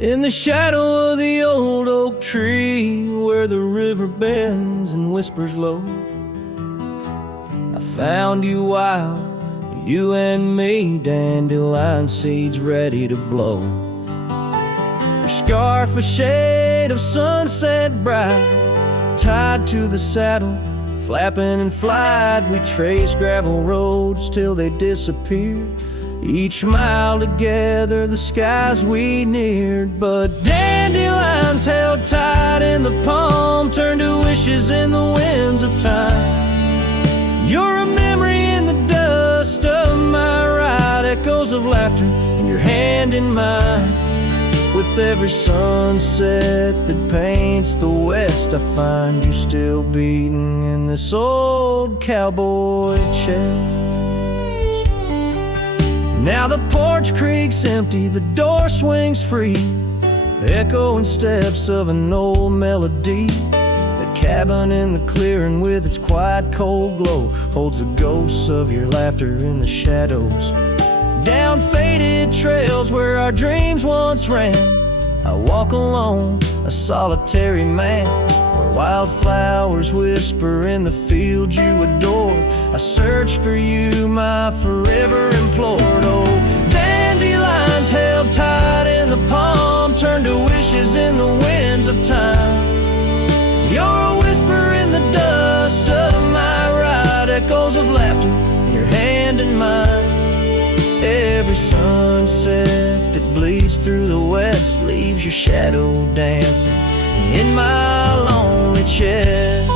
In the shadow of the old oak tree, where the river bends and whispers low, I found you wild, you and me, dandelion seeds ready to blow. Your scarf a shade of sunset bright, tied to the saddle, flapping in flight. We traced gravel roads till they disappeared. Each mile together, the skies we neared. But dandelions held tight in the palm turned to wishes in the winds of time. You're a memory in the dust of my ride, echoes of laughter in your hand in mine. With every sunset that paints the west, I find you still beating in this old cowboy chest. Now the porch creaks empty, the door swings free, echoing steps of an old melody. The cabin in the clearing with its quiet cold glow holds the ghosts of your laughter in the shadows. Down faded trails where our dreams once ran, I walk alone, a solitary man, where wildflowers whisper in the fields you adored. I search for you, my forever implored. Oh, dandelions held tight in the palm turned to wishes in the winds of time. You're a whisper in the dust of my ride, echoes of laughter in your hand in mine. Every sunset that bleeds through the west leaves your shadow dancing in my lonely chest.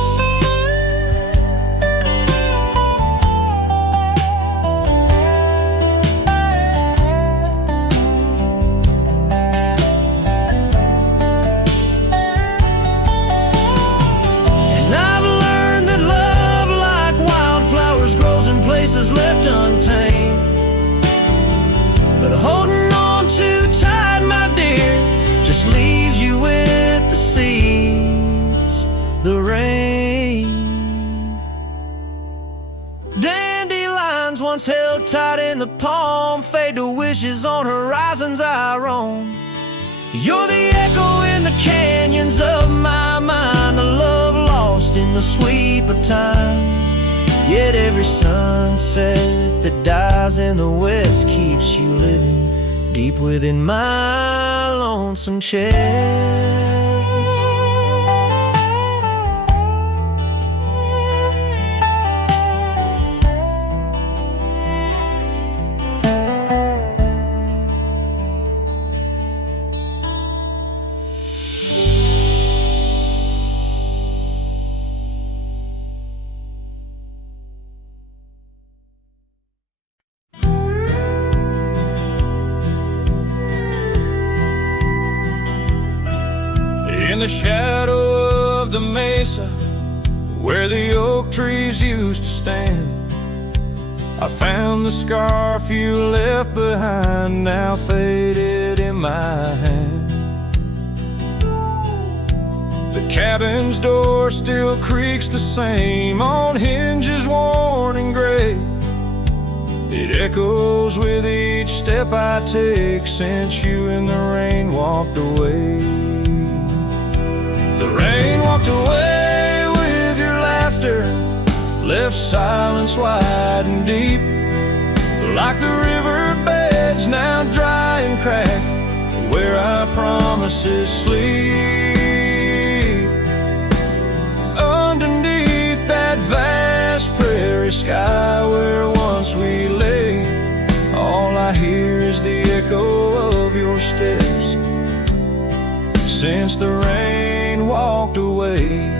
And I've learned that love, like wildflowers, grows in places left untamed. But holding on too tight, my dear, just leaves you with the seeds, the rain. Dandelions once held tight in the palm fade to wishes on horizons I roam. You're the echo in the canyons of my mind, a love lost in the sweep of time. Yet every sunset that dies in the west keeps you living deep within my lonesome chest. In the shadow of the mesa, where the oak trees used to stand, I found the scarf you left behind, now faded in my hand. The cabin's door still creaks the same, on hinges worn and gray. It echoes with each step I take since you in the rain walked away. The rain walked away with your laughter, left silence wide and deep, like the river beds now dry and cracked, where our promises sleep. Underneath that vast prairie sky where once we lay, all I hear is the echo of your steps since the rain walked away.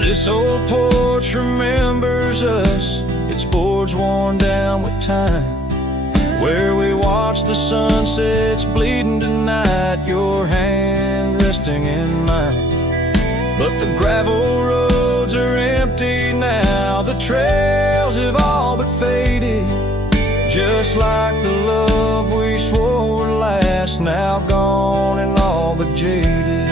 This old porch remembers us, its boards worn down with time, where we watch the sunsets bleeding tonight, your hand resting in mine. But the gravel roads are empty now, the trails have all but faded, just like the love we swore would last, now gone and all but jaded.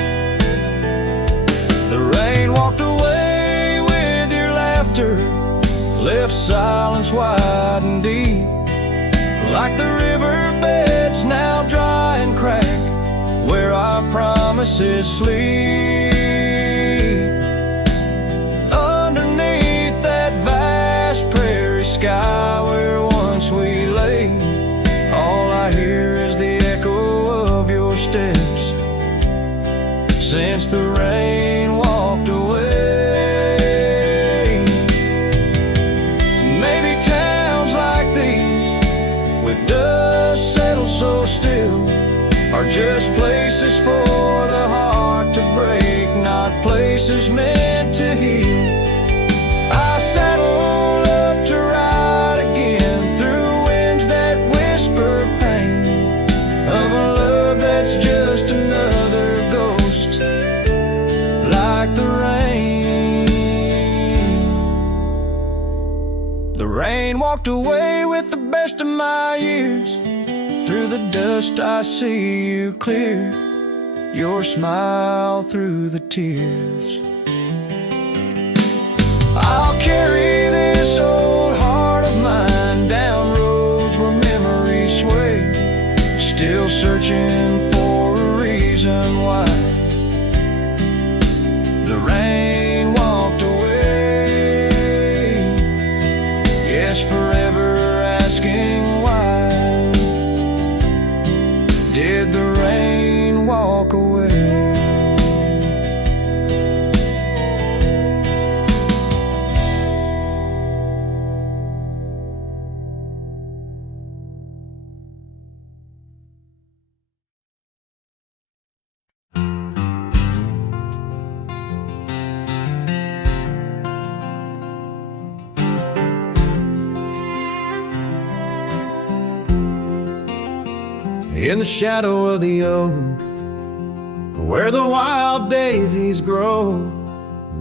The rain walked away with your laughter, left silence wide and deep, like the river beds now his sleep. Underneath that vast prairie sky where once we lay, all I hear is the echo of your steps since the rain walked away. Maybe towns like these, with dust settled so still, are just places for the heart to break, not places meant to heal. I saddled up to ride again through winds that whisper pain of a love that's just another ghost, like the rain. The rain walked away with the best of my years. Through the dust I see you clear, your smile through the tears. I'll carry this old heart of mine down roads where memories sway, still searching for a reason why the rain walked away. Yes, forever asking why did the rain walk away? In the shadow of the oak, where the wild daisies grow,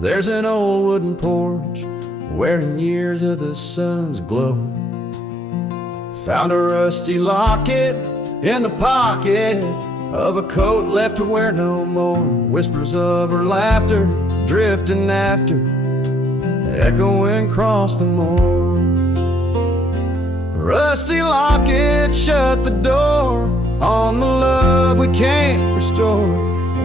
there's an old wooden porch wearing years of the sun's glow. Found a rusty locket in the pocket of a coat left to wear no more. Whispers of her laughter drifting after, echoing across the moor. Rusty locket shut the door on the love we can't restore.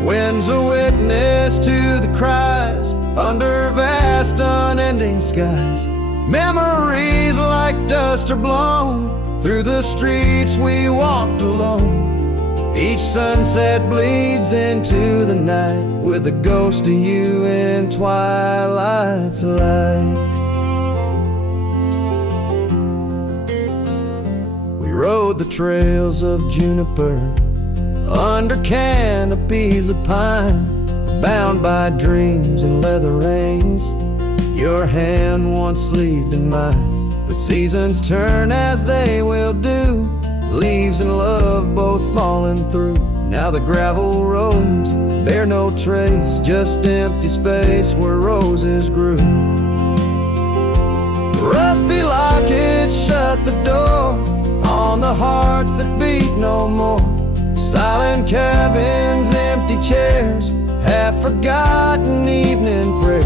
Wind's a witness to the cries under vast unending skies. Memories like dust are blown through the streets we walked alone. Each sunset bleeds into the night with a ghost of you in twilight's light. We rode the trails of juniper under canopies of pine, bound by dreams and leather reins. Your hand once sleeved in mine, but seasons turn as they will do. Leaves and love both falling through. Now the gravel roads bear no trace, just empty space where roses grew. Rusty locket shut the door on the hearts that beat no more. Silent cabins, empty chairs, half-forgotten evening prayers.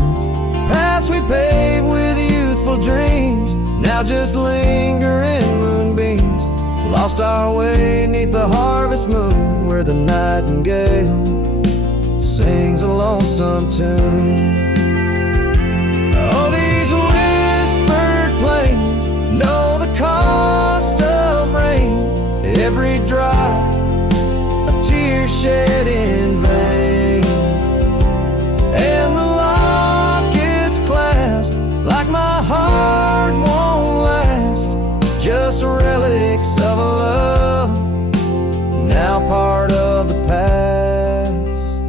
Past we paved with youthful dreams, now just linger in moonbeams. Lost our way 'neath the harvest moon, where the nightingale sings a lonesome tune. Oh, these whispered plains know the cost of rain. Every drop a tear shed in vain, and the locket's clasp like my heart won't last. Just relics of a love now part of the past.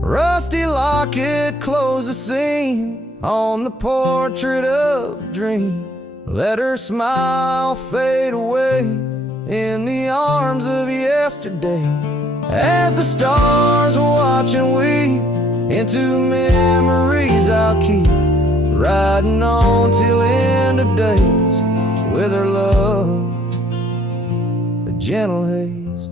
Rusty locket close the scene on the portrait of a dream. Let her smile fade away in the arms of yesterday, as the stars watch and weep into memories I'll keep, riding on till end of days with her love, a gentle haze.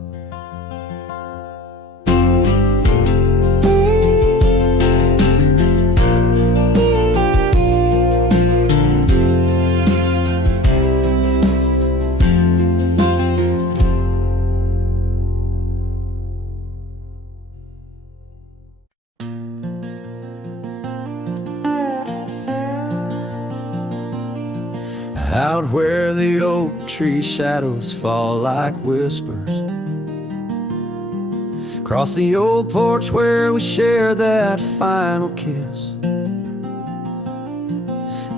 Out where the oak tree shadows fall like whispers, across the old porch where we shared that final kiss.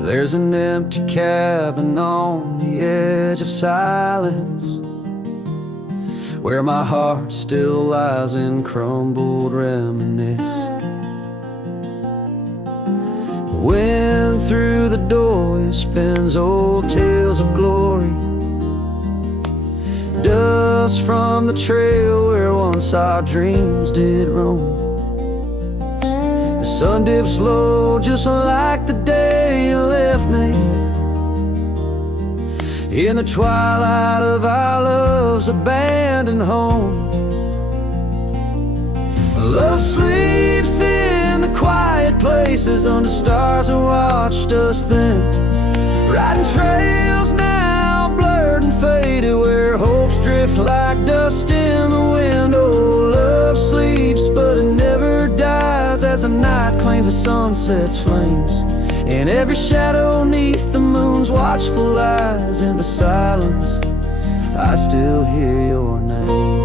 There's an empty cabin on the edge of silence, where my heart still lies in crumbled reminisce. Wind through the doorway spins old tales of glory, dust from the trail where once our dreams did roam. The sun dips low just like the day you left me, in the twilight of our love's abandoned home. Love sleeps in the quiet places under stars that watched us then, riding trails now blurred and faded where hopes drift like dust in the wind. Oh, love sleeps but it never dies as the night claims the sunset's flames, in every shadow neath the moon's watchful eyes. In the silence I still hear your name.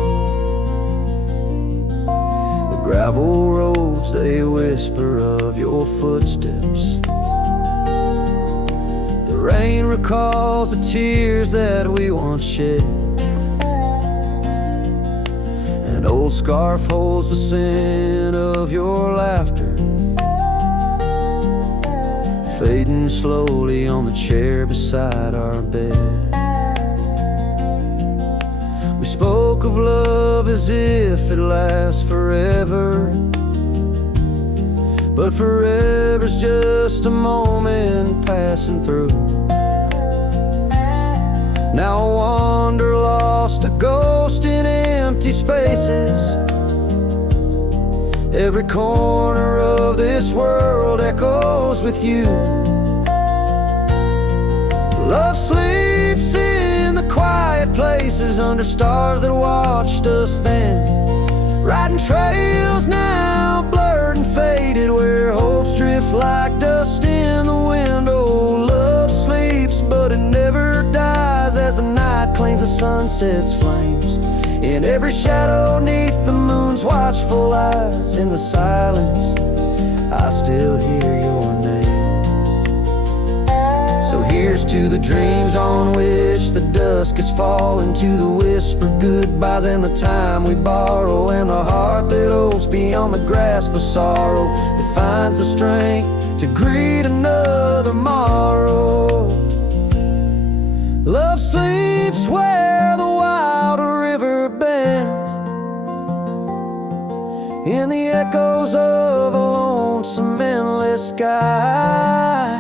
The gravel roads, they whisper of your footsteps. The rain recalls the tears that we once shed. An old scarf holds the scent of your laughter, fading slowly on the chair beside our bed. We spoke of love as if it lasts forever, but forever's just a moment passing through. Now I wander lost, a ghost in empty spaces. Every corner of this world echoes with you. Love sleeps in the quiet places under stars that watched us then, riding trails now blurred and faded where hopes drift like dust in the wind. Oh, love sleeps but it never dies as the night claims the sunset's flames, in every shadow neath the moon's watchful eyes. In the silence I still hear your name. So here's to the dreams on which the dusk is falling, to the whispered goodbyes and the time we borrow, and the heart that hopes beyond the grasp of sorrow, that finds the strength to greet another morrow. Love sleeps where the wild river bends, in the echoes of a lonesome endless sky.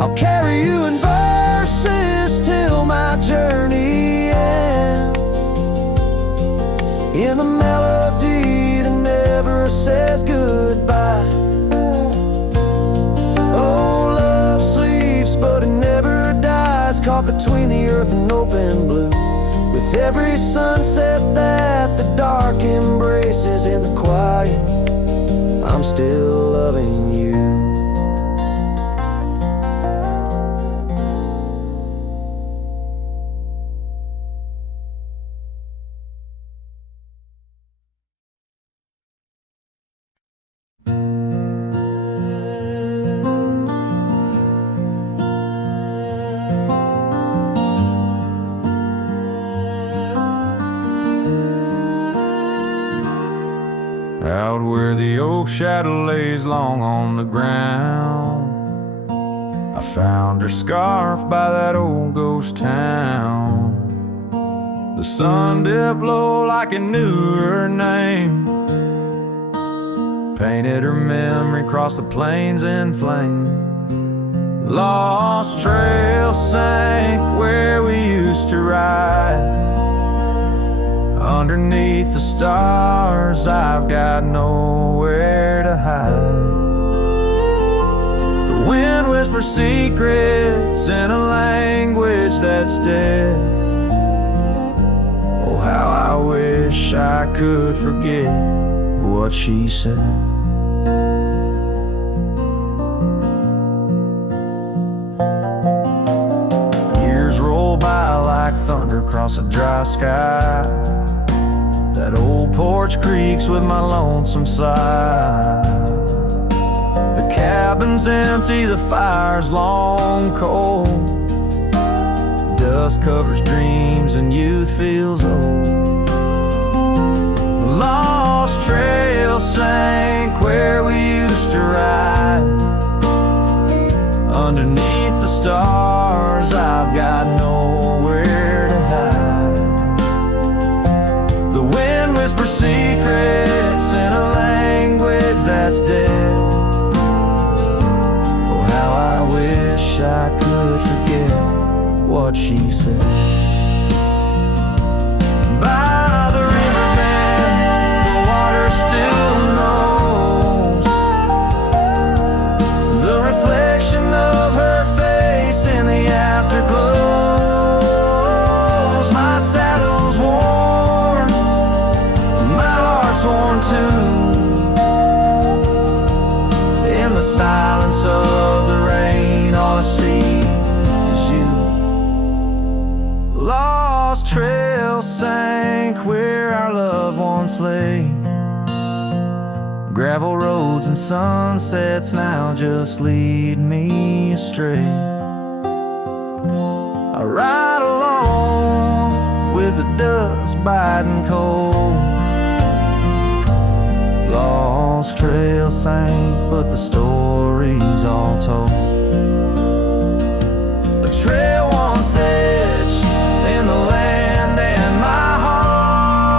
I'll carry you in verses till my journey ends, in the melody that never says goodbye. Oh, love sleeps but it never dies, caught between the earth and open blue, with every sunset that the dark embraces. In the quiet I'm still loving you. Out where the oak shadow lays long on the ground, I found her scarf by that old ghost town. The sun dipped low like it knew her name, painted her memory across the plains in flame. Lost trail sank where we used to ride, underneath the stars I've got nowhere to hide. The wind whispers secrets in a language that's dead. Oh, how I wish I could forget what she said. wander across a dry sky. That old porch creaks with my lonesome sigh. The cabin's empty, the fire's long cold. Dust covers dreams and youth feels old. The lost trail sank where we used to ride. Underneath the stars, I've got nowhere to hide. The wind whispers secrets in a language that's dead. Oh, how I wish I could forget what she said. By the riverbed, the water still knows the reflection of her face in the afterglows. My saddle's worn, my heart's worn too. In the silence of the rain, all I see is you. Lost trail sank where our loved ones lay. Gravel roads and sunsets now just lead me astray. I ride along with the dust biting cold. Lost trail sank, but the story's all told. A trail once etched in the land and my heart.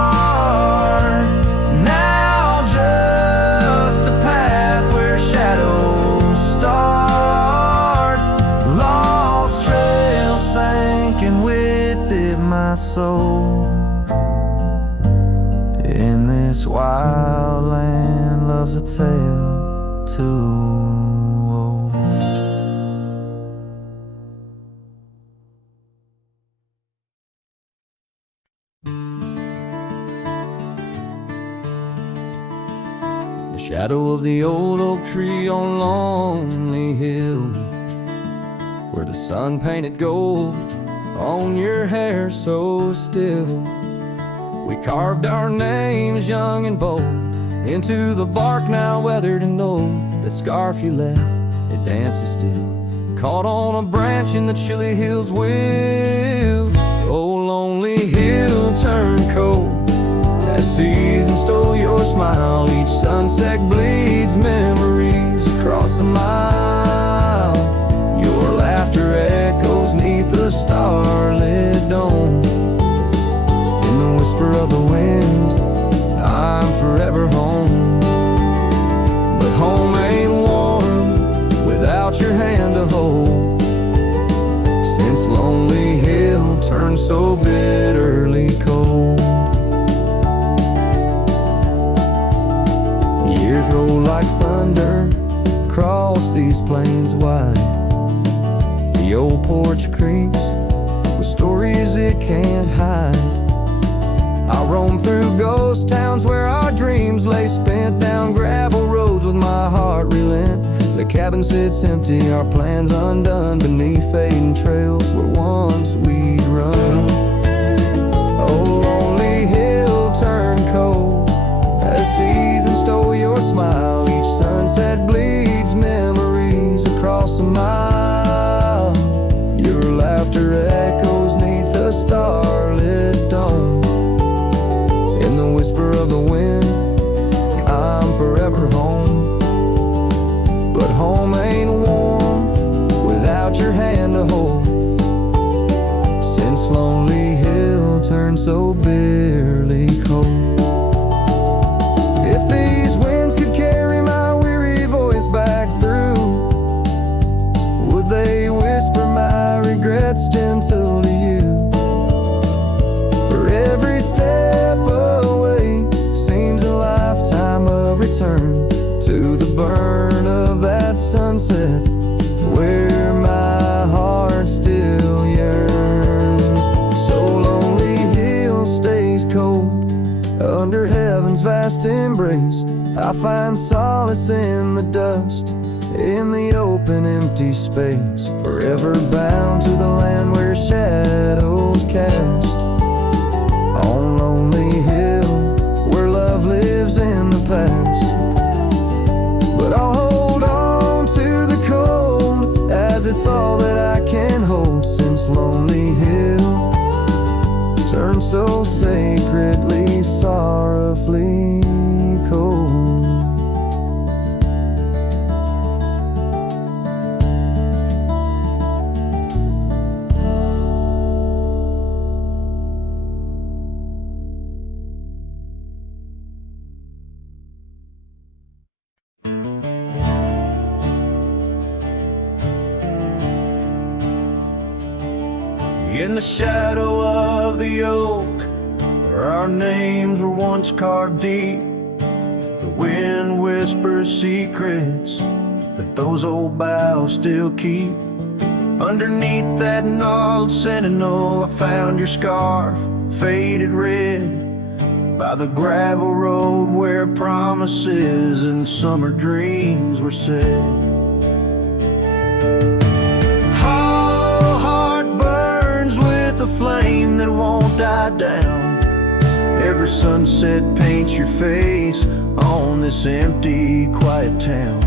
Now just a path where shadows start. Lost trail sank and with it my soul. In this wild land loves a tale too old. The shadow of the old oak tree on Lonely Hill, where the sun painted gold on your hair so still. We carved our names young and bold into the bark now weathered and old. That scarf you left, it dances still, caught on a branch in the chilly hills will. Oh, lonely hill turned cold as season stole your smile. Each sunset bleeds memories across a mile. Your laughter echoes neath the starlit dome. In the whisper of the wind, I'm forever home. But home ain't warm without your hand to hold. Since Lonely Hill turned so bitterly cold. Years roll like thunder across these plains wide. The old porch creaks with stories it can't hide. I roam through ghost towns where our dreams lay spent, down gravel roads with my heart relent. The cabin sits empty, our plans undone, beneath fading trails where once we'd run. Oh, lonely hill turned cold as season stole your smile. Each sunset bleeds memories across a mile. Your laughter echoes neath the starlit dome. In the whisper of the wind, I'm forever home. But home ain't warm without your hand to hold. Since Lonely Hill turned so bitterly cold. If these winds could carry my weary voice back through, would they whisper my regrets gentle to you? For every step away seems a lifetime of return to the burn of that sunset where my heart still yearns. So Lonely Hill stays cold under heaven's vast embrace. I find solace in the dust, in the open empty space, forever bound to the land where shadows cast. deathly cold. In the shadow of the oak, where our names were once carved deep, the wind whispers secrets that those old boughs still keep. Underneath that gnarled sentinel, I found your scarf, faded red, by the gravel road where promises and summer dreams were said. Flame that won't die down. Every sunset paints your face on this empty, quiet town.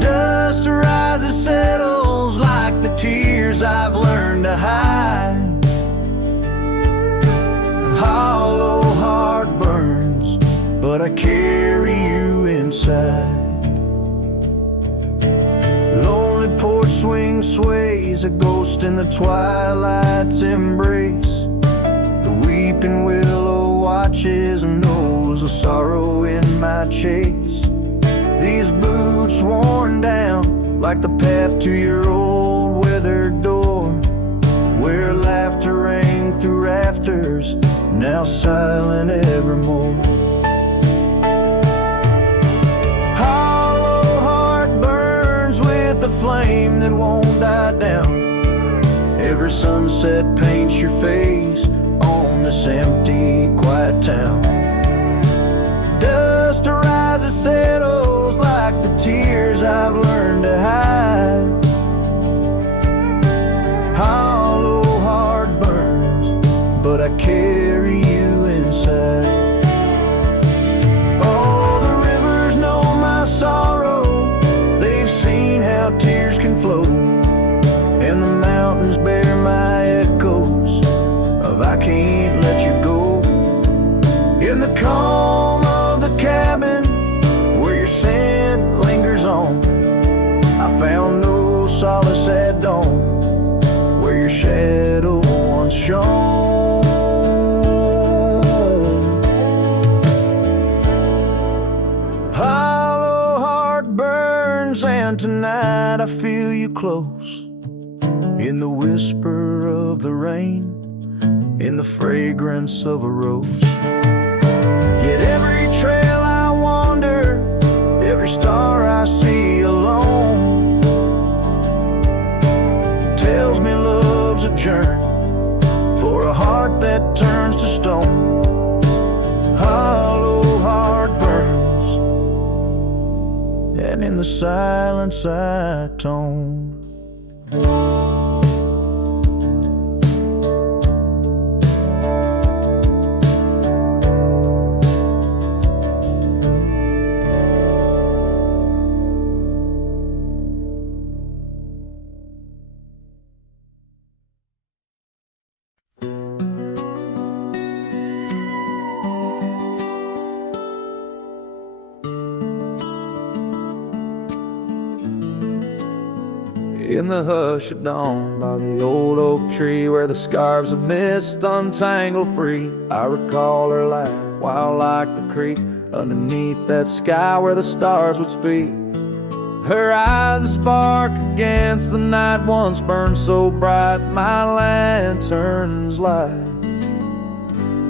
Dust rises, settles like the tears I've learned to hide. Hollow heart burns, but I carry you inside. Lonely porch swing sways, a ghost in the twilight's embrace. The weeping willow watches and knows the sorrow in my chase. These boots worn down like the path to your old weathered door, where laughter rang through rafters, now silent evermore. The flame that won't die down. Every sunset paints your face on this empty, quiet town. Dust rises, settles like the tears I've learned to hide. Hollow heart burns, but I carry you inside. Oh, the rivers know my sorrow, how tears can flow, and the mountains bear my echoes of I can't let you go. In the calm of the cabin where your scent lingers on, I found no solace at dawn, where your shadow once shone. Hollow heart burns, and tonight I feel you close, in the whisper of the rain, in the fragrance of a rose. Yet every trail I wander, every star I see alone, tells me love's a journey for a heart that turns to stone. Hollow heart burns, and in the silence I tone. In the hush of dawn, by the old oak tree, where the scarves of mist untangle free, I recall her laugh, wild like the creek, underneath that sky where the stars would speak. Her eyes a spark against the night, once burned so bright my lantern's light.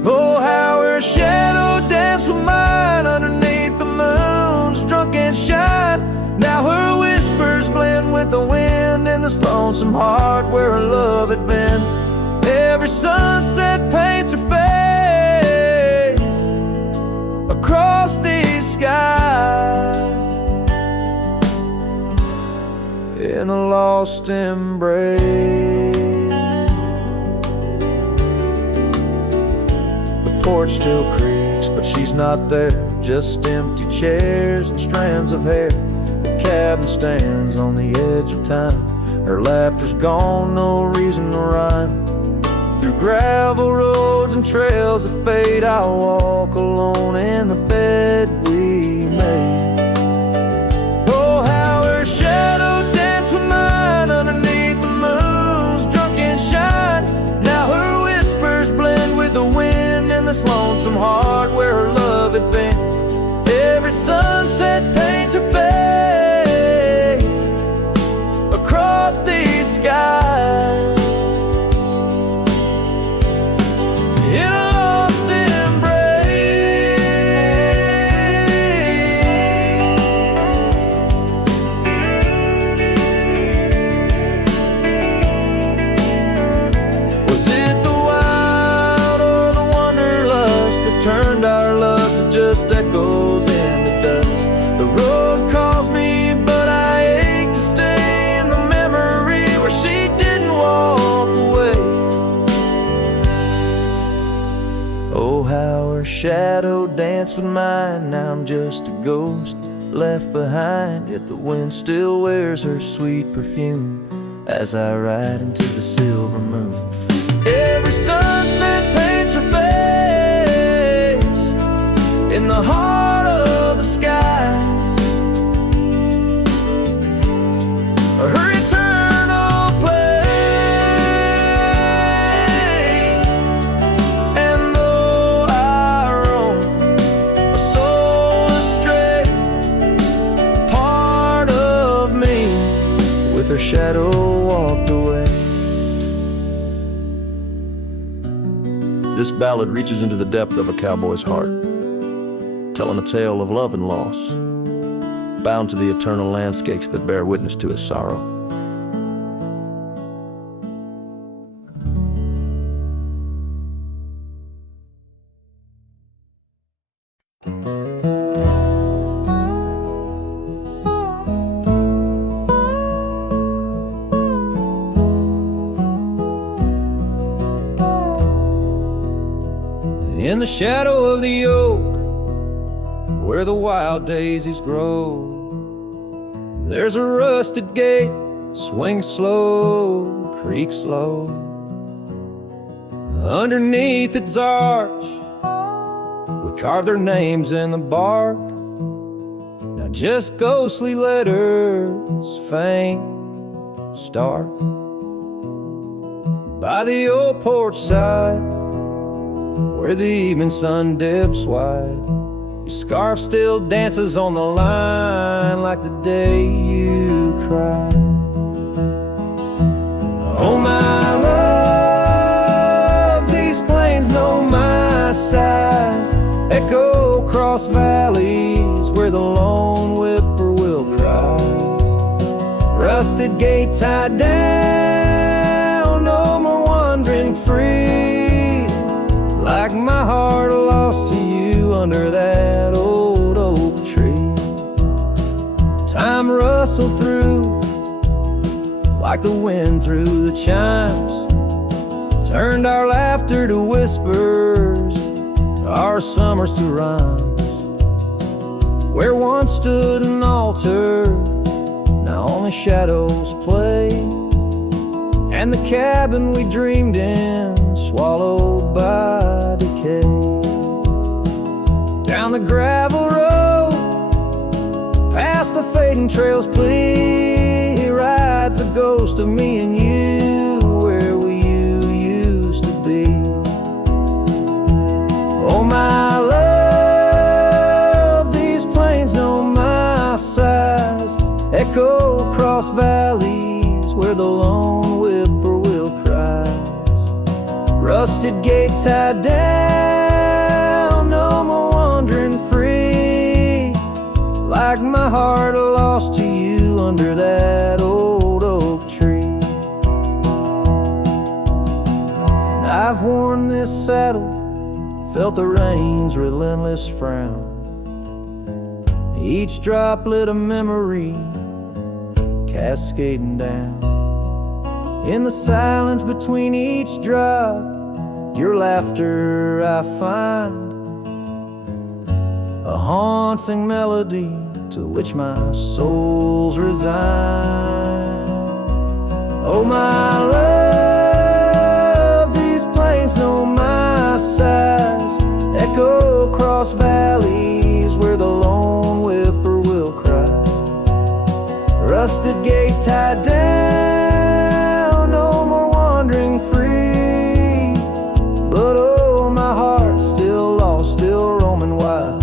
Oh, how her shadow danced with mine underneath the moon's drunken shine. Now her whispers blend with the wind in this lonesome heart where her love had been. Every sunset paints her face across these skies, in a lost embrace. The porch still creaks, but she's not there, just empty chairs and strands of hair. The cabin stands on the edge of time, her laughter's gone, no reason to rhyme. Through gravel roads and trails that fade, I'll walk alone in the bed we made. Oh, how her shadow danced with mine underneath the moon's drunken shine. Now her whispers blend with the wind in this lonesome heart where her love had been. Every sunset paints her face across these skies. Turned our love to just echoes in the dust. The road calls me, but I ache to stay in the memory where she didn't walk away. Oh, how her shadow danced with mine. Now I'm just a ghost left behind, yet the wind still wears her sweet perfume as I ride into the silver moon. Every sunset paints her face in the heart of the skies. Her eternal play. And though I roam a soul astray, part of me with her shadow walked away. This ballad reaches into the depth of a cowboy's heart, telling a tale of love and loss, bound to the eternal landscapes that bear witness to his sorrow. In the shadow of the oak, where the wild daisies grow, there's a rusted gate, swings slow, creaks slow. Underneath its arch, we carve their names in the bark. Now just ghostly letters, faint, stark. By the old porch side, where the evening sun dips wide, your scarf still dances on the line like the day you cried. Oh my love, these plains know my size, echo across valleys where the lone whippoorwill cries. Rusted gate tied down, no more wandering free, like my heart lost to you under that old oak tree. Time rustled through like the wind through the chimes, turned our laughter to whispers, our summers to rhymes. Where once stood an altar, now only shadows play, and the cabin we dreamed in swallowed by decay. Down the gravel road, past the fading trails, please rides the ghost of me and you, where we used to be. Oh my love, these plains know my size, echo across valleys where the lone whippoorwill cries. Rusted gate tied down, no more wandering free, like my heart lost to you under that old oak tree. And I've worn this saddle, felt the rain's relentless frown, each droplet a memory cascading down. In the silence between each drop, your laughter I find, a haunting melody to which my soul's resigned. Oh my love, these plains my sighs echo across valleys where the lone whippoorwill cry. Rusted gate tied down, no more wandering free. But oh, my heart's still lost, still roaming wild,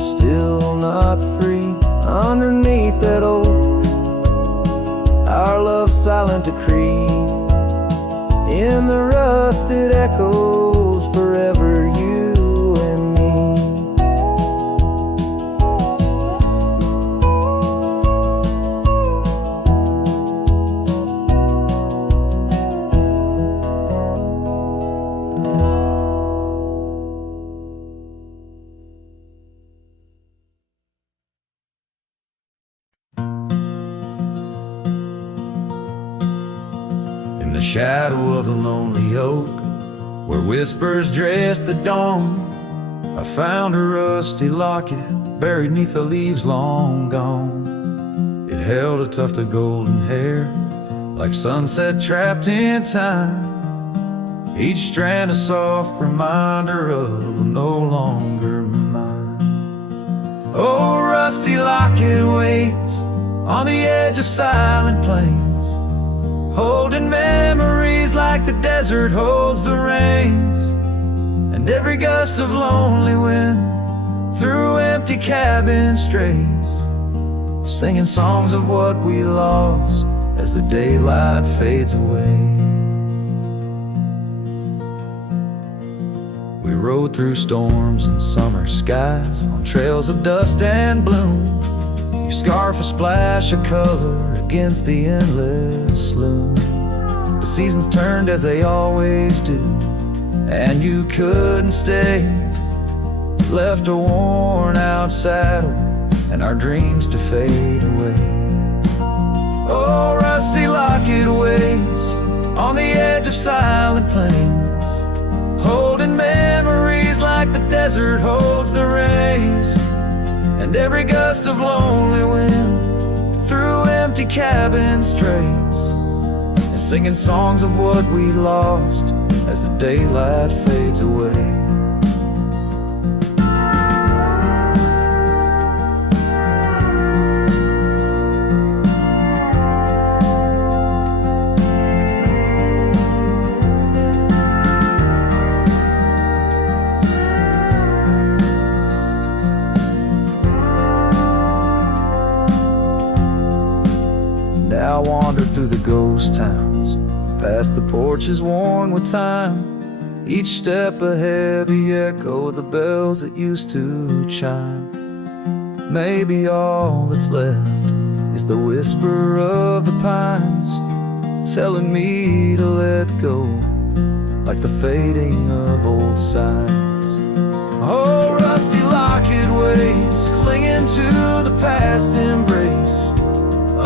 still not free. Underneath that oak, our love's silent decree. In the rusted echoes, forever you and me. In the shadow of the lonely oak, where whispers dress the dawn, I found a rusty locket buried neath the leaves long gone. It held a tuft of golden hair, like sunset trapped in time, each strand a soft reminder of no longer mine. Oh, rusty locket waits on the edge of silent plains, holding memories like the desert holds the rains, and every gust of lonely wind through empty cabin strays, singing songs of what we lost as the daylight fades away. We rode through storms and summer skies on trails of dust and bloom, your scarf a splash of color against the endless loom. The seasons turned as they always do, and you couldn't stay. Left a worn out saddle and our dreams to fade away. Oh, rusty locket waits on the edge of silent plains, holding memories like the desert holds the rains, and every gust of lonely wind through empty cabin strays, and singing songs of what we lost as the daylight fades away. Now I wander through the ghost towns, past the porches worn with time, each step a heavy echo of the bells that used to chime. Maybe all that's left is the whisper of the pines, telling me to let go, like the fading of old signs. Oh, rusty locket waits, clinging to the past embrace,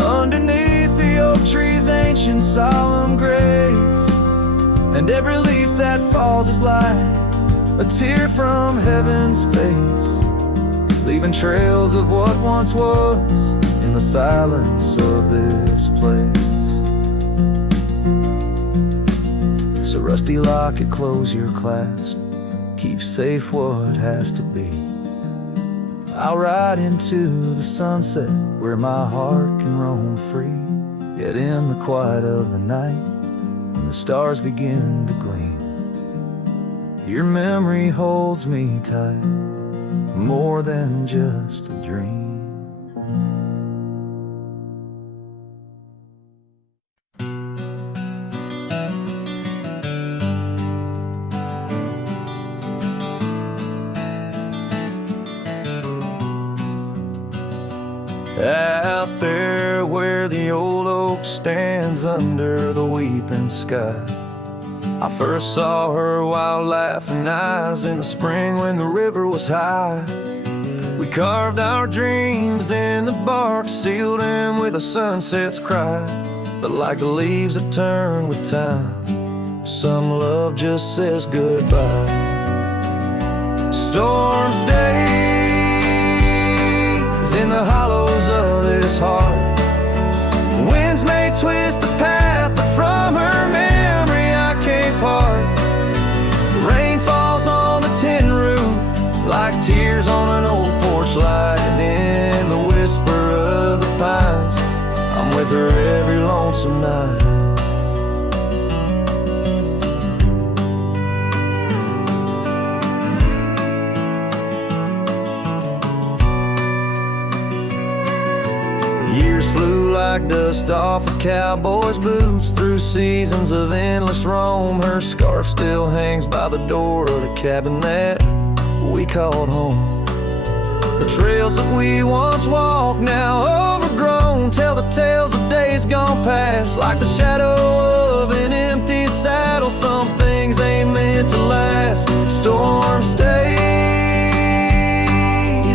underneath the oak tree's ancient solemn grace, and every leaf that falls is like a tear from heaven's face, leaving trails of what once was in the silence of this place. So rusty locket, close your clasp, keep safe what has to be. I'll ride into the sunset where my heart can roam free, yet in the quiet of the night, when the stars begin to gleam, your memory holds me tight, more than just a dream. Out there where the old oak stands under the weeping sky, I first saw her wild laughing eyes in the spring when the river was high. We carved our dreams in the bark, sealed them with a sunset's cry. But like the leaves that turn with time, some love just says goodbye. Storms days in the hollows of this heart, winds may twist the path, but from her memory I can't part. The rain falls tears on an old porch light, and in the whisper of the pines, I'm with her every lonesome night. Years flew like dust off a cowboy's boots, through seasons of endless roam. Her scarf still hangs by the door of the cabin that we called home. The trails that we once walked, now overgrown, tell the tales of days gone past, like the shadow of an empty saddle. Some things ain't meant to last. Storm stays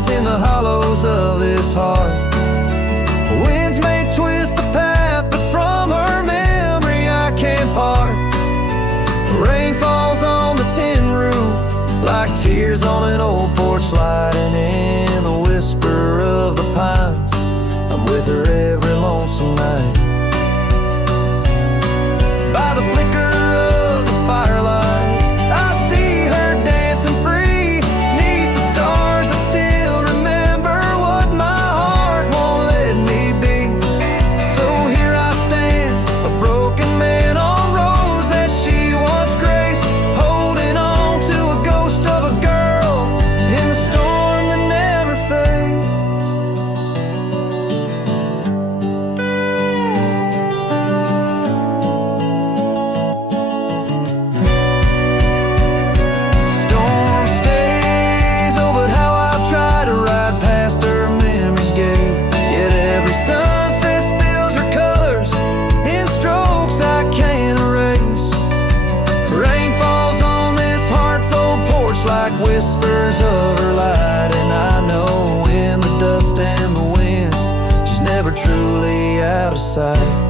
in the hollows of this heart. Winds may twist the path, but from her memory I can't part. Rain falls on the tin roof like tears on an old porch light, and in the whisper of the pines, I'm with her every lonesome night. By the flicker of the firelight, I see her dancing free, 'neath the stars that still remember what my heart won't let me be. So here I stand, a broken man on roads that she once graced, holding on to a ghost of a girl in the storm that never fades. Storm stays, oh, but how I've tried to ride past her memory's gate. Yet every sunset spills her colors in strokes I can't erase. Rain falls on this heart's old porch like whispers of her light, and I know in the dust and the wind, she's never truly out of sight.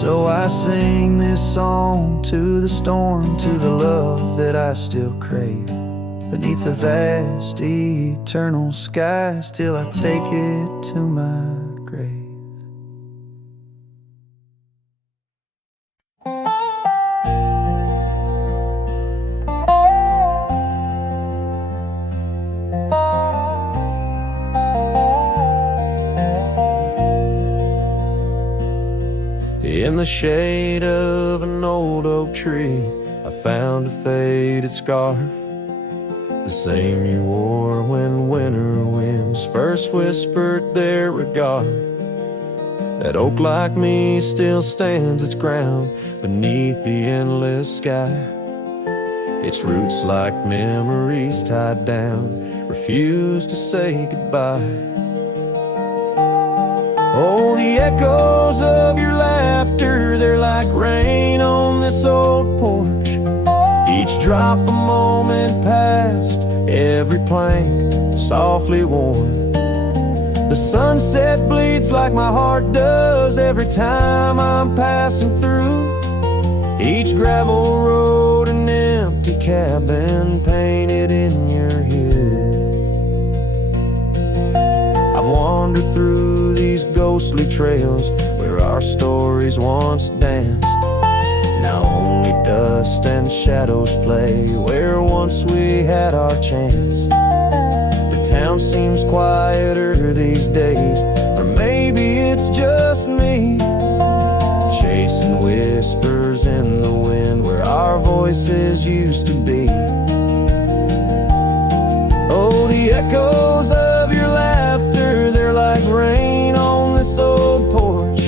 So I sing this song to the storm, to the love that I still crave. Beneath the vast eternal sky, still I take it to my grave. In the shade of an old oak tree, I found a faded scarf, the same you wore when winter winds first whispered their regard. That oak like me still stands its ground beneath the endless sky. Its roots like memories tied down, refuse to say goodbye. Oh, the echoes of your laughter, they're like rain on this old porch. Each drop a moment past, every plank softly worn. The sunset bleeds like my heart does every time I'm passing through. Each gravel road, an empty cabin painted in your hue. I've wandered through these ghostly trails where our stories once danced. Now only dust and shadows play where once we had our chance. The town seems quieter these days, or maybe it's just me, chasing whispers in the wind where our voices used to be. Oh, the echoes of your laughter, they're like rain on this old porch.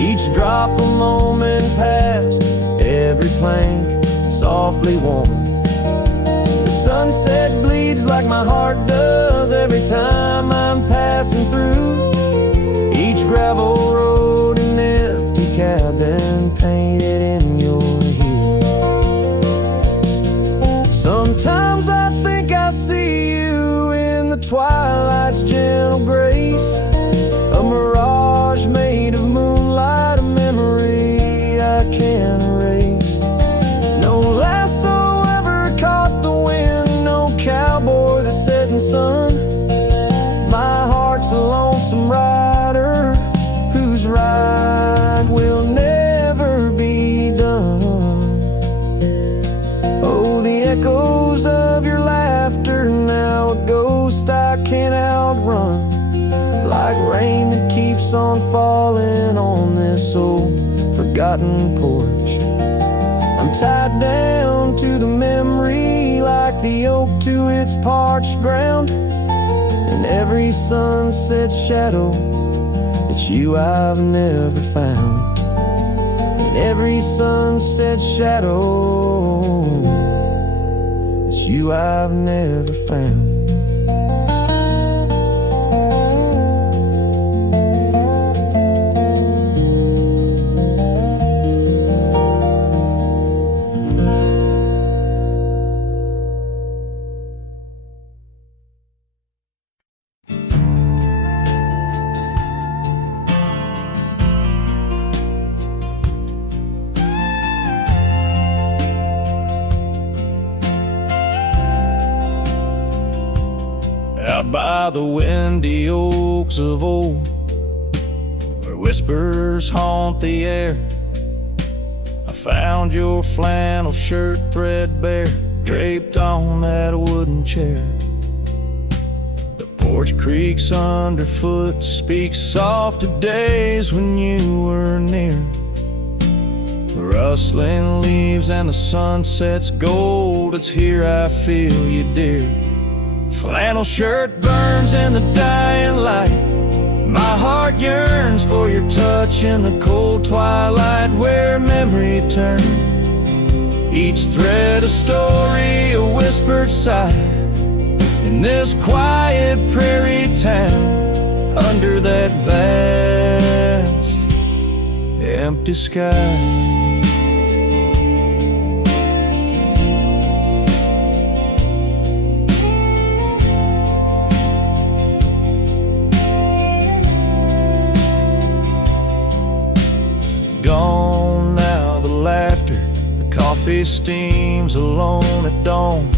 Each drop a moment past, every plank softly worn. The sunset bleeds like my heart does every time I'm passing through. Each gravel road, an empty cabin painted in your hue. Sometimes I think I see you in the twilight's gentle grace, a mirage made of moonlight, a memory I can't erase. No lasso ever caught the wind, no cowboy the setting sun. My heart's a lonesome rider who echoes of your laughter, now a ghost I can't outrun. Like rain that keeps on falling on this old forgotten porch. I'm tied down to the memory like the oak to its parched ground. And every sunset shadow, it's you I've never found. And every sunset shadow, it's you I've never found. Out by the windy oaks of old, where whispers haunt the air, I found your flannel shirt threadbare, draped on that wooden chair. The porch creaks underfoot, speaks soft of days when you were near. The rustling leaves and the sunset's gold, it's here I feel you, dear. Flannel shirt burns in the dying light. My heart yearns for your touch in the cold twilight where memory turns. Each thread a story, a whispered sigh. In this quiet prairie town, under that vast empty sky. Gone now the laughter, the coffee steams alone at dawn.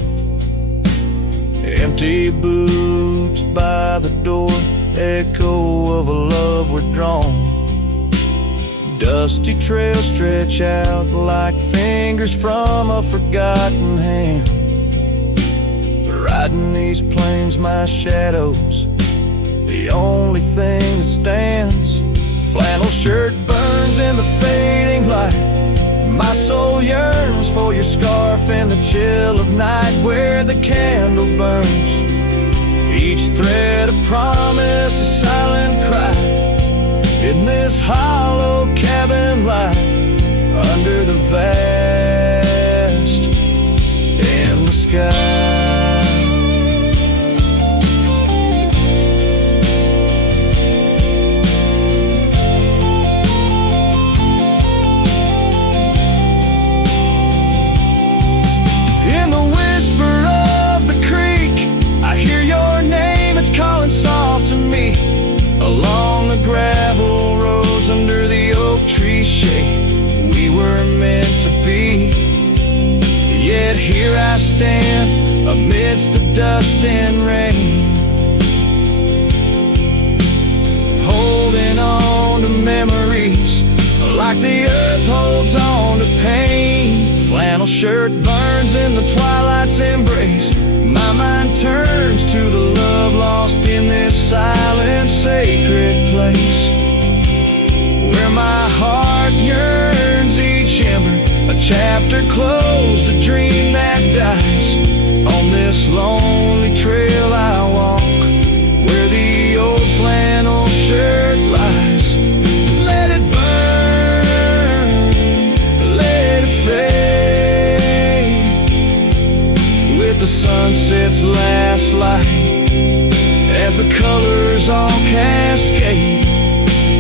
Empty boots by the door, echo of a love withdrawn. Dusty trails stretch out like fingers from a forgotten hand. Riding these plains, my shadow's the only thing that stands. Flannel shirt burns in the fading light. My soul yearns for your scarf in the chill of night where the candle burns. Each thread a promise, a silent cry. In this hollow cabin life, under the vast endless sky. Soft to me along the gravel roads under the oak tree shade. We were meant to be. Yet here I stand amidst the dust and rain, holding on to memories like the earth holds on to pain. Flannel shirt burns in the twilight's embrace. My mind turns to the love lost in this silent, sacred place, where my heart yearns each ember, a chapter closed, a dream that dies. On this lonely trail I walk, where the old flannel shirt lies. Let it burn, let it fade, with the sunset's last light, as the colors all cascade,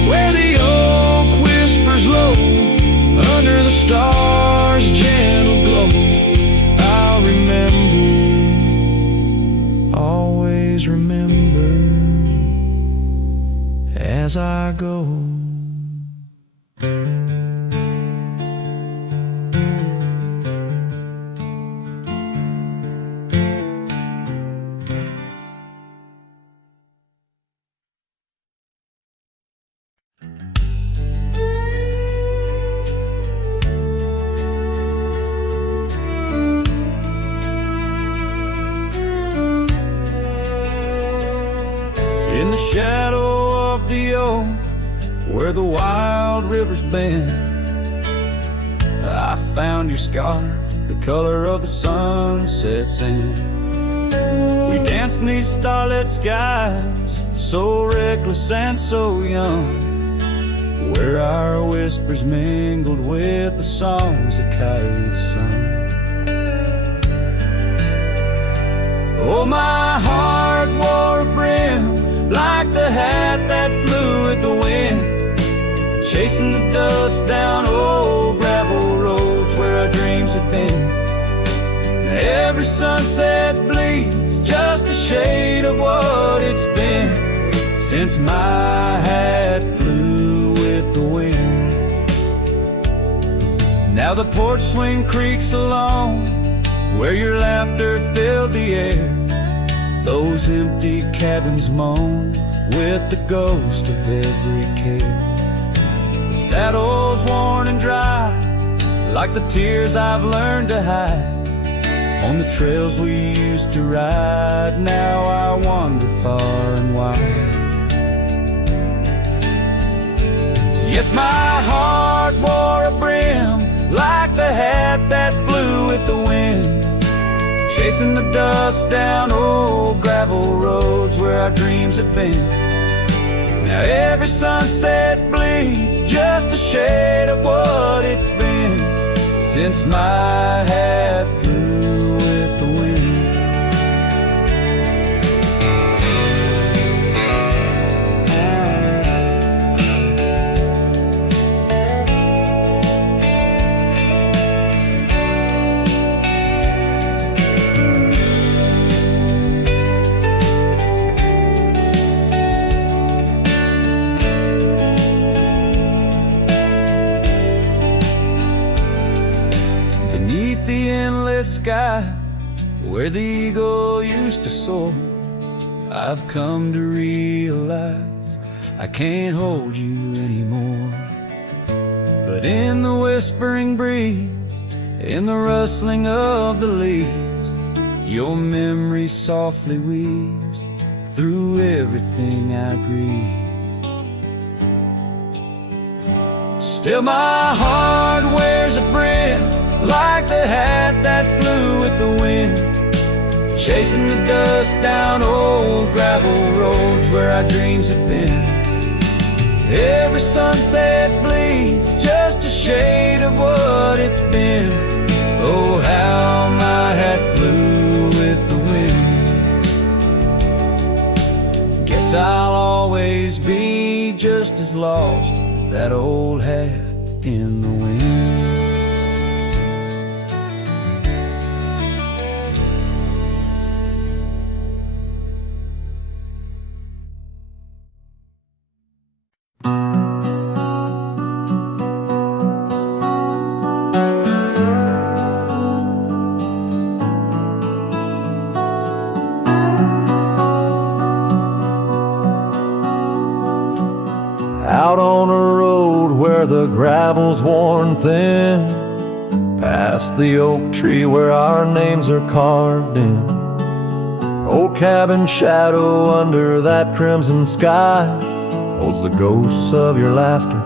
where the oak whispers low, under the stars' gentle glow. I'll remember, always remember, as I go. the shadow of the oak, where the wild rivers bend, I found your scarf, the color of the sunset's end. We danced 'neath starlit skies, so reckless and so young, where our whispers mingled with the songs the kites sung. Oh, my heart wore a brim like the hat that flew with the wind, chasing the dust down old gravel roads where our dreams had been. Every sunset bleeds just a shade of what it's been since my hat flew with the wind. Now the porch swing creaks along where your laughter filled the air. Those empty cabins moan with the ghost of every care. The saddle's worn and dry like the tears I've learned to hide. On the trails we used to ride, now I wander far and wide. Yes, my heart wore a brim like the hat that flew with the wind, chasing the dust down old gravel roads where our dreams have been. Now every sunset bleeds just a shade of what it's been since my hat flew with the wind. Sky where the eagle used to soar, I've come to realize I can't hold you anymore. But in the whispering breeze, in the rustling of the leaves, your memory softly weaves through everything I breathe. Still my heart wears a brim like the hat that flew with the wind, chasing the dust down old gravel roads where our dreams have been. Every sunset bleeds just a shade of what it's been. Oh, how my hat flew with the wind. Guess I'll always be just as lost as that old hat in the wind. Out on a road where the gravel's worn thin, past the oak tree where our names are carved in. Old cabin shadow under that crimson sky holds the ghosts of your laughter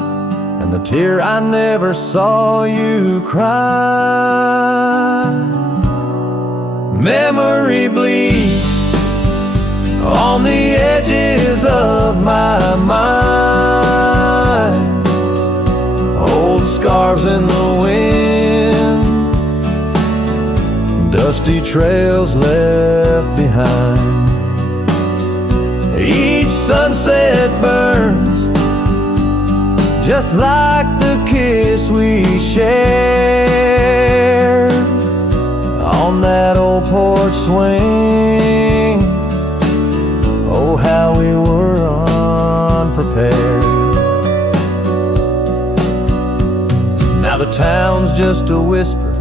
and the tear I never saw you cry. Memory bleeds on the edges of my mind, old scarves in the wind, dusty trails left behind. Each sunset burns just like the kiss we shared on that old porch swing. Oh, how we were unprepared. Now the town's just a whisper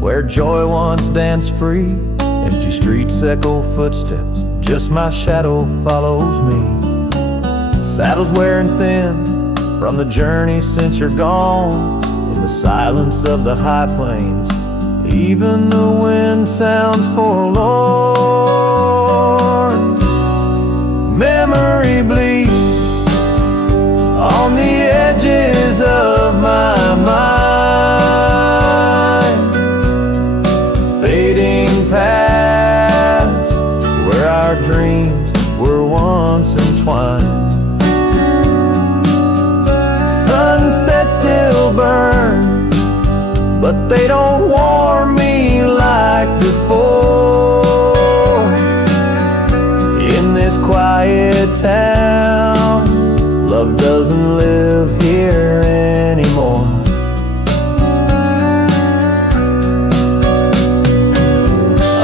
where joy once danced free. Empty streets echo footsteps, just my shadow follows me. Saddle's wearing thin from the journey since you're gone. In the silence of the high plains, even the wind sounds forlorn. Memory bleeds intertwined. Sunsets still burn, but they don't warm me like before. In this quiet town, love doesn't live here anymore.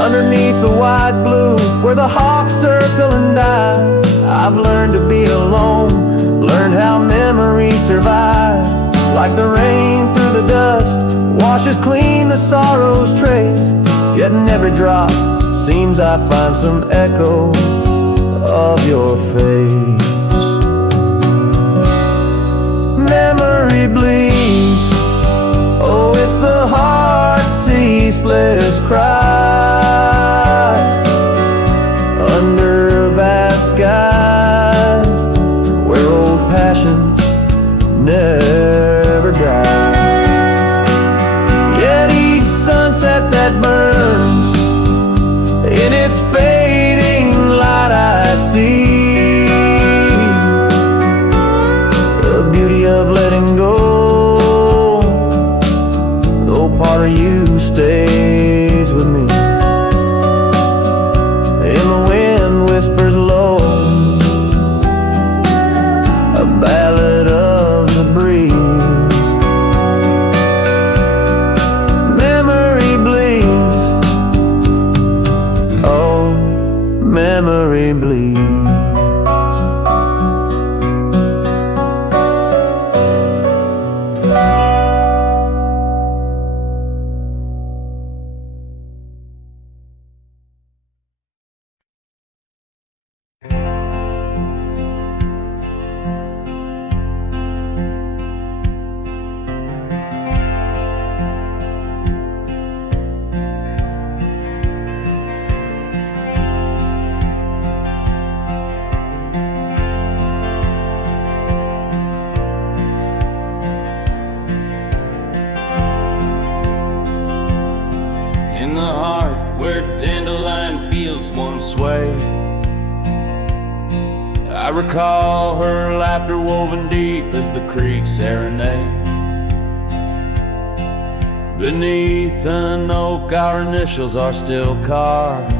Underneath the wide blue, where the hawks circle and die, I've learned to be alone, learned how memories survive. Like the rain through the dust, washes clean the sorrow's trace. Yet in every drop, seems I find some echo of your face. Memory bleeds, oh, it's the heart's ceaseless cry. Under vast skies, where old passions never die. Yet each sunset that burns, in its fading light I see the beauty of letting go. Though part of you stays with me. And the wind whispers low, a ballad of the breeze. Memory bleeds, oh, memory bleeds. In the heart where dandelion fields once swayed, I recall her laughter woven deep as the creek serenade. Beneath an oak our initials are still carved,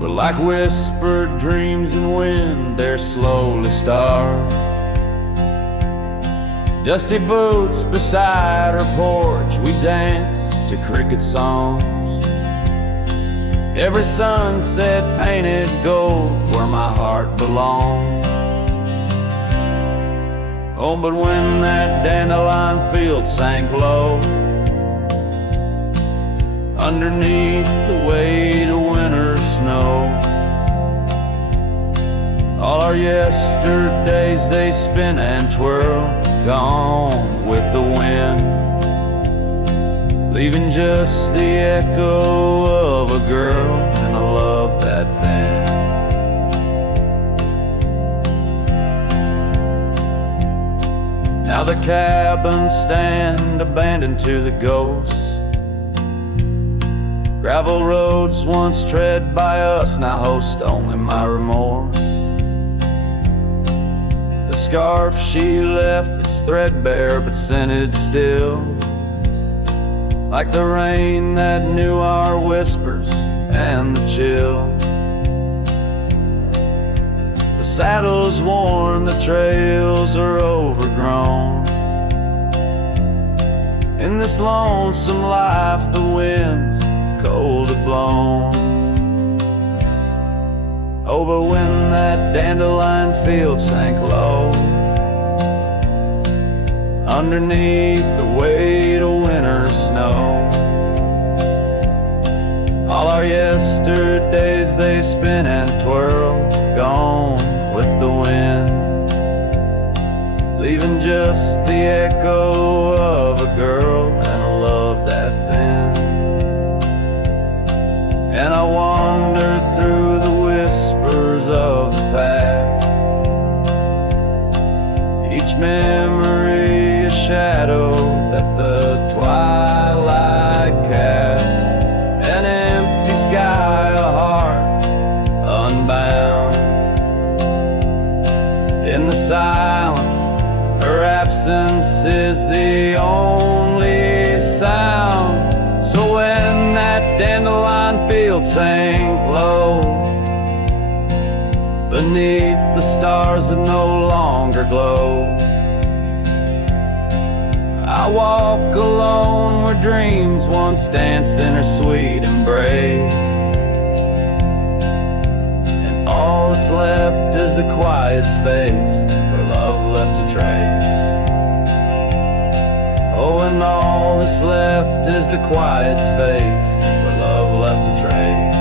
but like whispered dreams in wind they're slowly starved. Dusty boots beside her porch, we dance to cricket songs. Every sunset painted gold where my heart belongs. Oh, but when that dandelion field sank low, underneath the weight of winter snow, all our yesterdays they spin and twirl, gone with the wind, leaving just the echo of a girl and a love that thin. Now the cabins stand abandoned to the ghosts. Gravel roads once tread by us now host only my remorse. The scarf she left is threadbare but scented still, like the rain that knew our whispers and the chill. The saddle's worn, the trails are overgrown. In this lonesome life the winds have cold have blown. Oh, but when that dandelion field sank low, underneath the weight of winter snow, all our yesterdays they spin and twirl, gone with the wind, leaving just the echo of a girl and a love that thin. And I wander through the whispers of the past, each memory a shadow that the twilight casts, an empty sky, a heart unbound. is the only sound. So when that dandelion field sank low beneath the stars that no longer glow, I walk alone where dreams once danced in her sweet embrace, and all that's left is the quiet space where love left a trace. Oh, and all that's left is the quiet space where love left a trace.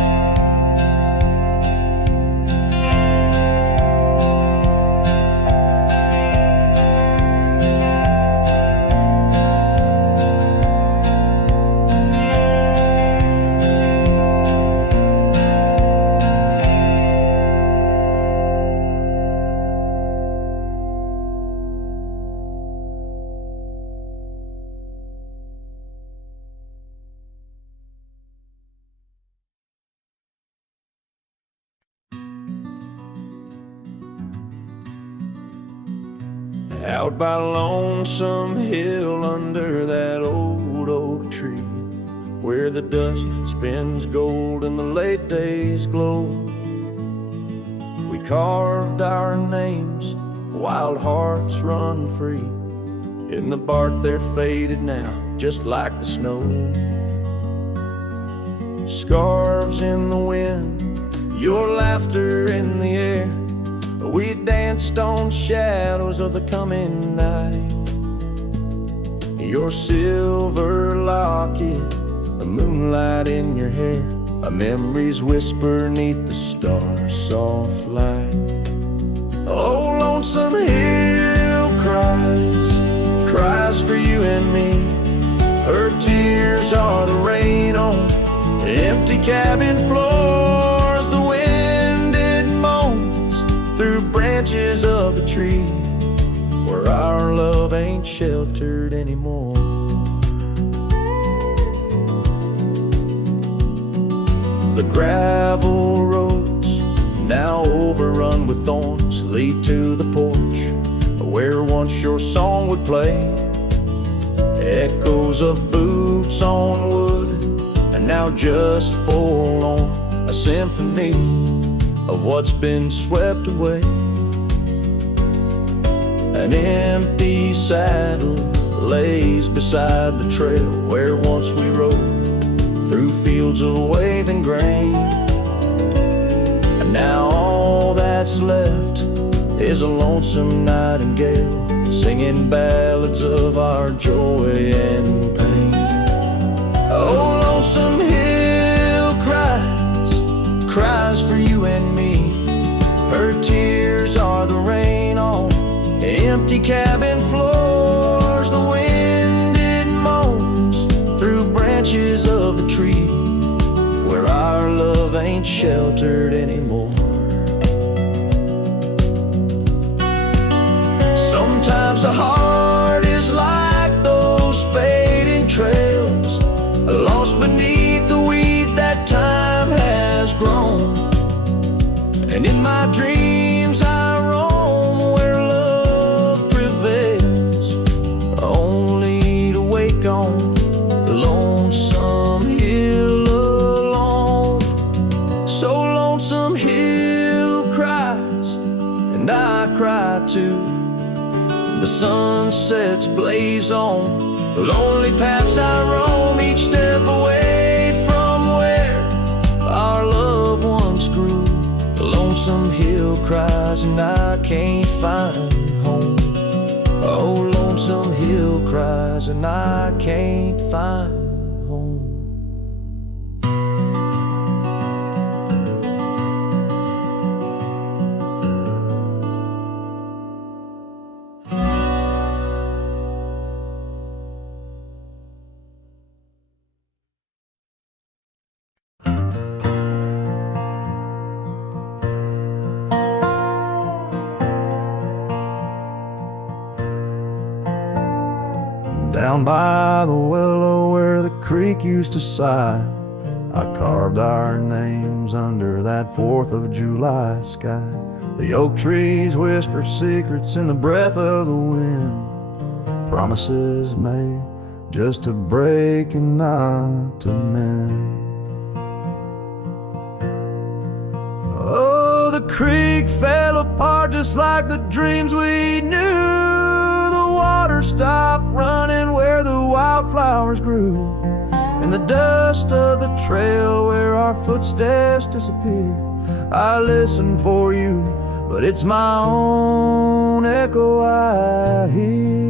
Out by Lonesome Hill under that old oak tree, where the dust spins gold and the late days glow, we carved our names, wild hearts run free. In the bark they're faded now, just like the snow. Scarves in the wind, your laughter in the air, we danced on shadows of the coming night. Your silver locket, the moonlight in your hair, a memory's whisper neath the stars' soft light. Oh, Lonesome Hill cries, cries for you and me. Her tears are the rain on empty cabin floors. The wind, it moans through branches of the tree, where our love ain't sheltered anymore. The gravel roads, now overrun with thorns, lead to the porch where once your song would play. Echoes of boots on wood, and now just forlorn, a symphony of what's been swept away. An empty saddle lays beside the trail where once we rode through fields of waving grain. And now all that's left is a lonesome nightingale singing ballads of our joy and pain. Oh, Lonesome Hill cries, cries for you and me. Her tears are the rain on empty cabin floors. The wind, it moans through branches of the tree, where our love ain't sheltered anymore. Sometimes the heart is like those fading trails, lost beneath the weeds that time has grown. And in my dreams I roam where love prevails, only to wake on the Lonesome Hill alone. So Lonesome Hill cries, and I cry too. The sunsets blaze on the lonely paths I roam, each step away from where our love once grew. The Lonesome Hill cries, and I can't find home. Oh, Lonesome Hill cries, and I can't find home. Down by the willow where the creek used to sigh, I carved our names under that 4th of July sky. The oak trees whisper secrets in the breath of the wind. promises made just to break and not to mend. Oh, the creek fell apart just like the dreams we knew. The water stopped running where the wildflowers grew. In the dust of the trail where our footsteps disappear, I listen for you, but it's my own echo I hear.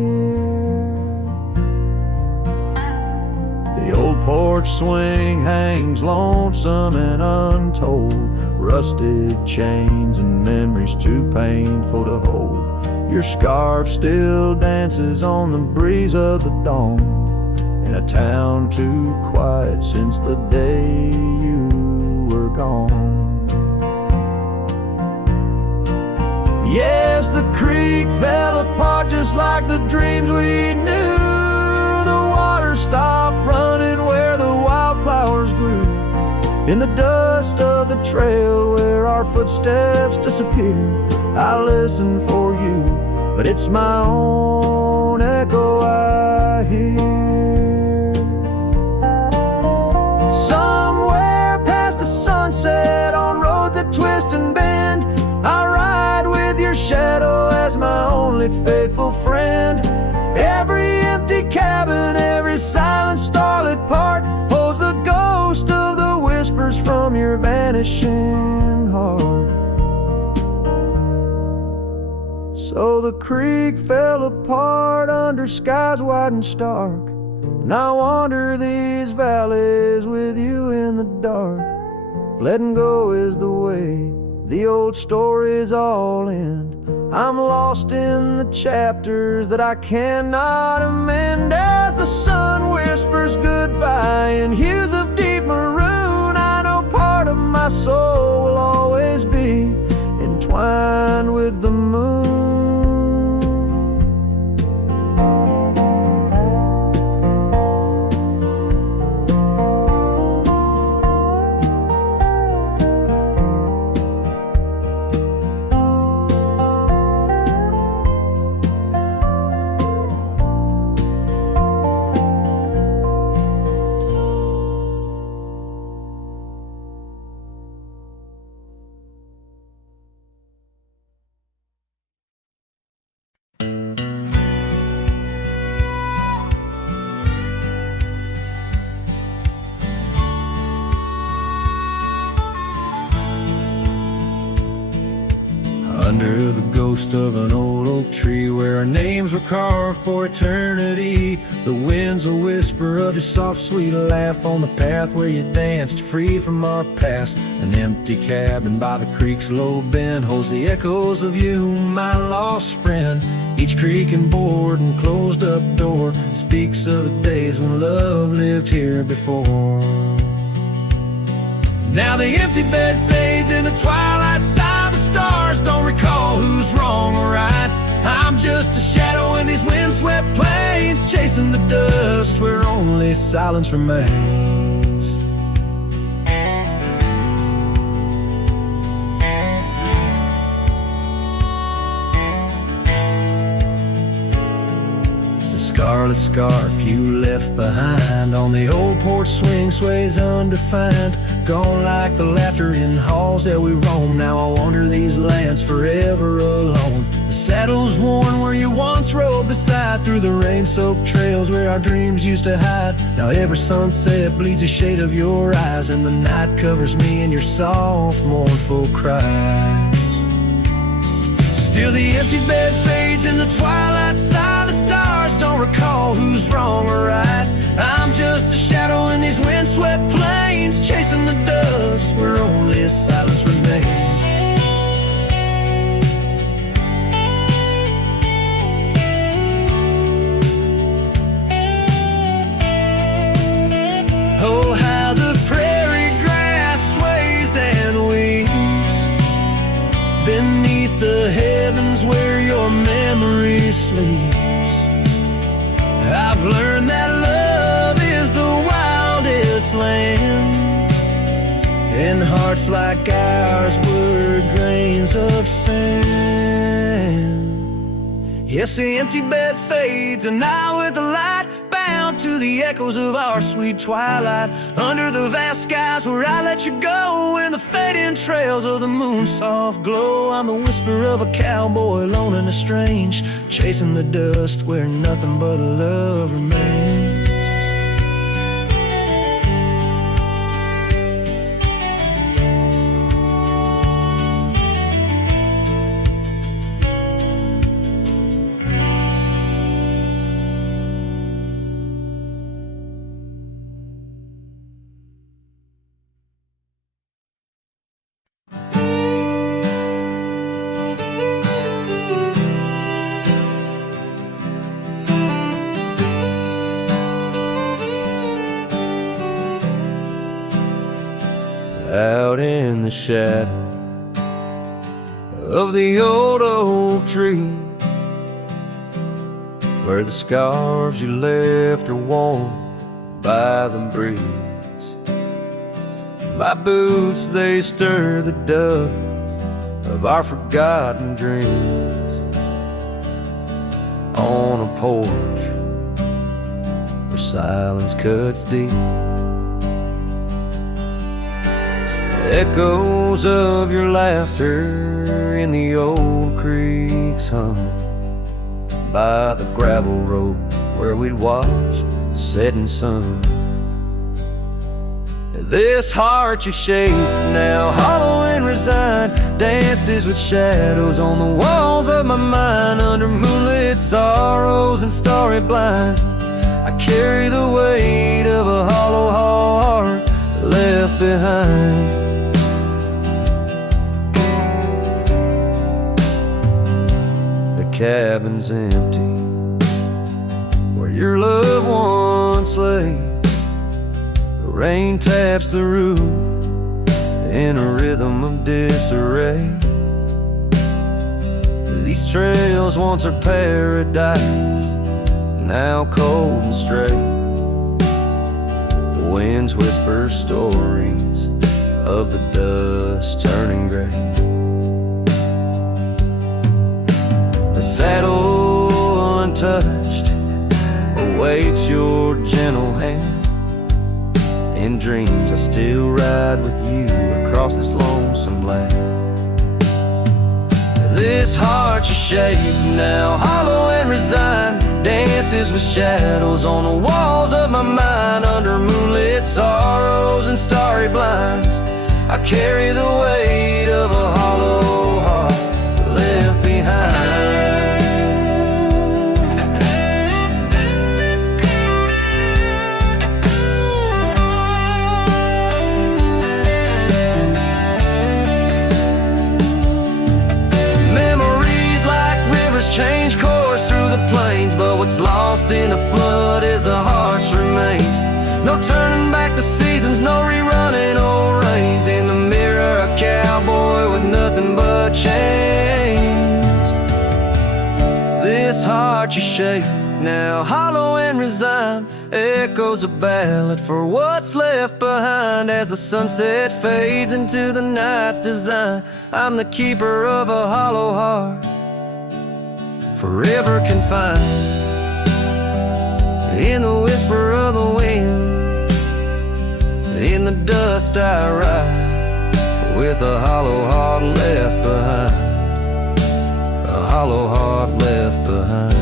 The old porch swing hangs lonesome and untold, rusted chains and memories too painful to hold. Your scarf still dances on the breeze of the dawn, in a town too quiet since the day you were gone. Yes, the creek fell apart just like the dreams we knew. The water stopped running where the wildflowers grew. In the dust of the trail where our footsteps disappear, I listen for you, but it's my own echo I hear. Somewhere past the sunset on roads that twist and bend, I ride with your shadow as my only faithful friend. Every empty cabin, every silent starlit part holds the ghost of the whispers from your vanishing heart. So the creek fell apart under skies wide and stark, and I wander these valleys with you in the dark. Letting go is the way the old stories all end. I'm lost in the chapters that I cannot amend. As the sun whispers goodbye in hues of deep maroon, I know part of my soul will always be entwined with the moon. Under the ghost of an old oak tree where our names were carved for eternity, the winds will whisper of your soft sweet laugh on the path where you danced free from our past. An empty cabin by the creek's low bend holds the echoes of you, my lost friend. Each creak and board and closed up door speaks of the days when love lived here before. Now the empty bed fades in the twilight side. The stars don't recall who's wrong or right. I'm just a shadow in these windswept plains, chasing the dust where only silence remains. Scarlet scarf you left behind on the old porch swing sways undefined, gone like the laughter in halls that we roam. Now I wander these lands forever alone. The saddle's worn where you once rode beside, through the rain-soaked trails where our dreams used to hide. Now every sunset bleeds a shade of your eyes, and the night covers me in your soft mournful cries. Still the empty bed fades in the twilight side. The stars don't recall who's wrong or right. I'm just a shadow in these windswept plains, chasing the dust where only silence remains. Oh, how the prairie grass sways and weeps beneath the heavens where your memory sleeps. I've learned that love is the wildest land, and hearts like ours were grains of sand. Yes, the empty bed fades, and I with the light, bound to the echoes of our sweet twilight, under the vast skies where I let you go, in the fading trails of the moon's soft glow. I'm the whisper of a cowboy, alone and estranged, chasing the dust where nothing but love remains. Out in the shadow of the old oak tree, where the scarves you left are warm by the breeze, my boots, they stir the dust of our forgotten dreams. On a porch where silence cuts deep, echoes of your laughter in the old creeks hum by the gravel road where we'd watch the setting sun. This heart you shaped, now hollow and resigned, dances with shadows on the walls of my mind, under moonlit sorrows and starry blinds. I carry the weight of a hollow heart left behind. Cabin's empty where your loved ones lay. The rain taps the roof in a rhythm of disarray. These trails once are paradise, now cold and straight. The winds whisper stories of the dust turning gray. The saddle untouched awaits your gentle hand. In dreams I still ride with you across this lonesome land. This heart you shape, now hollow and resigned, dances with shadows on the walls of my mind, under moonlit sorrows and starry blinds. I carry the weight of a hollow heart left behind. Change course through the plains, but what's lost in the flood is the heart's remains. No turning back the seasons, no rerunning old reins. In the mirror, a cowboy with nothing but chains. This heart you shape, now hollow and resigned, echoes a ballad for what's left behind. As the sunset fades into the night's design, I'm the keeper of a hollow heart, forever confined. In the whisper of the wind, in the dust I ride, with a hollow heart left behind, a hollow heart left behind.